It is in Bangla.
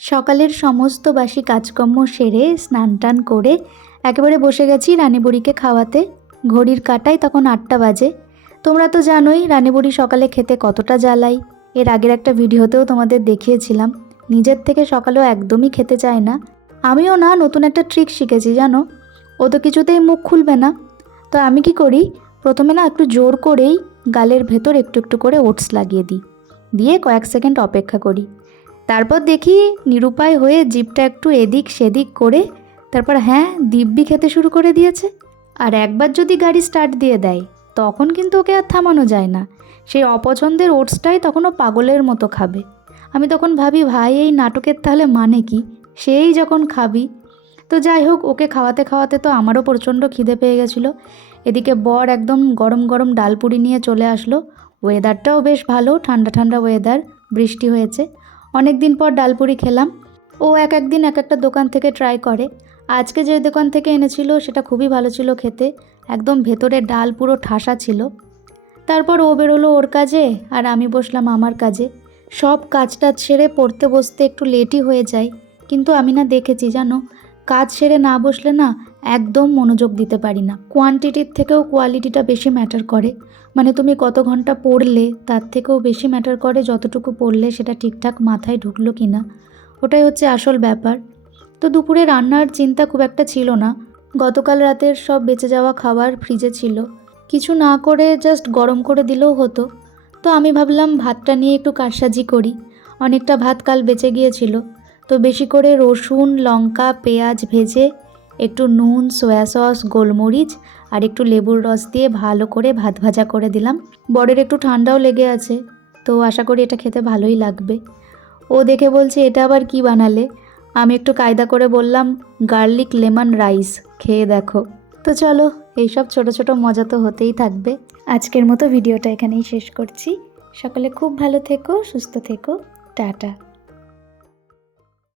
সকালের সমস্ত বাসি কাজকর্ম সেরে স্নান টান করে একেবারে বসে গেছি রানীবুড়িকে খাওয়াতে। ঘড়ির কাঁটায় তখন 8টা বাজে। তোমরা তো জানোই রানীবুড়ি সকালে খেতে কতটা জ্বালাই। এর আগের একটা ভিডিওতেও তোমাদের দেখিয়েছিলাম। নিজের থেকে সকালেও একদমই খেতে চায় না। আমিও না, নতুন একটা ট্রিক শিখেছি জানো। ও তো কিছুতেই মুখ খুলবে না। তো আমি কি করি, প্রথমে না একটু জোর করেই গালের ভেতর একটু একটু করে ওটস লাগিয়ে দিই, দিয়ে কয়েক সেকেন্ড অপেক্ষা করি। তারপর দেখি নিরুপায় হয়ে জিভটা একটু এদিক সেদিক করে তারপর হ্যাঁ দিব্যি খেতে শুরু করে দিয়েছে। আর একবার যদি গাড়ি স্টার্ট দিয়ে দেয় তখন কিন্তু ওকে আর থামানো যায় না। সেই অপছন্দের ওটসটাই তখনও পাগলের মতো খাবে। আমি তখন ভাবি ভাই এই নাটকের তাহলে মানে কি, সেই যখন খাবি। তো যাই হোক, ওকে খাওয়াতে খাওয়াতে তো আমারও প্রচণ্ড খিদে পেয়ে গেছিলো। এদিকে বর একদম গরম গরম ডালপুরি নিয়ে চলে আসলো। ওয়েদারটাও বেশ ভালো, ঠান্ডা ঠান্ডা ওয়েদার, বৃষ্টি হয়েছে। অনেক দিন পর ডালপুরি খেলাম। ও এক একদিন এক একটা দোকান থেকে ট্রাই করে। আজকে যে দোকান থেকে এনেছিল সেটা খুবই ভালো ছিল খেতে, একদম ভেতরে ডাল পুরো ঠাসা ছিল। তারপর ও বেরোলো ওর কাজে আর আমি বসলাম আমার কাজে। সব কাজটা ছেড়ে পড়তে বসতে একটু লেটই হয়ে যায়, কিন্তু আমি না দেখেছি জানো, কাজ সেরে না বসলে না একদম মনোযোগ দিতে পারি না। কোয়ান্টিটির থেকেও কোয়ালিটিটা বেশি ম্যাটার করে। মানে তুমি কত ঘন্টা পড়লে তার থেকেও বেশি ম্যাটার করে যতটুকু পড়লে সেটা ঠিকঠাক মাথায় ঢুকলো কি না, ওটাই হচ্ছে আসল ব্যাপার। তো দুপুরে রান্নার চিন্তা খুব একটা ছিল না। গতকাল রাতের সব বেঁচে যাওয়া খাবার ফ্রিজে ছিল, কিছু না করে জাস্ট গরম করে দিলেও হতো। তো আমি ভাবলাম ভাতটা নিয়ে একটু কারসাজি করি। অনেকটা ভাত কাল বেঁচে গিয়েছিল, তো বেশি করে রসুন লঙ্কা পেঁয়াজ ভেজে একটু নুন সয়া সস গোলমরিচ আর একটু লেবুর রস দিয়ে ভালো করে ভাত ভাজা করে দিলাম। বরের একটু ঠান্ডাও লেগে আছে, তো আশা করি এটা খেতে ভালোই লাগবে। ও দেখে বলছে এটা আবার কি বানালে। আমি একটু কায়দা করে বললাম গার্লিক লেমন রাইস, খেয়ে দেখো। তো চলো, এইসব ছোট ছোট মজা তো হতেই থাকবে। আজকের মতো ভিডিওটা এখানেই শেষ করছি। সকলে খুব ভালো থেকো, সুস্থ থেকো, টাটা।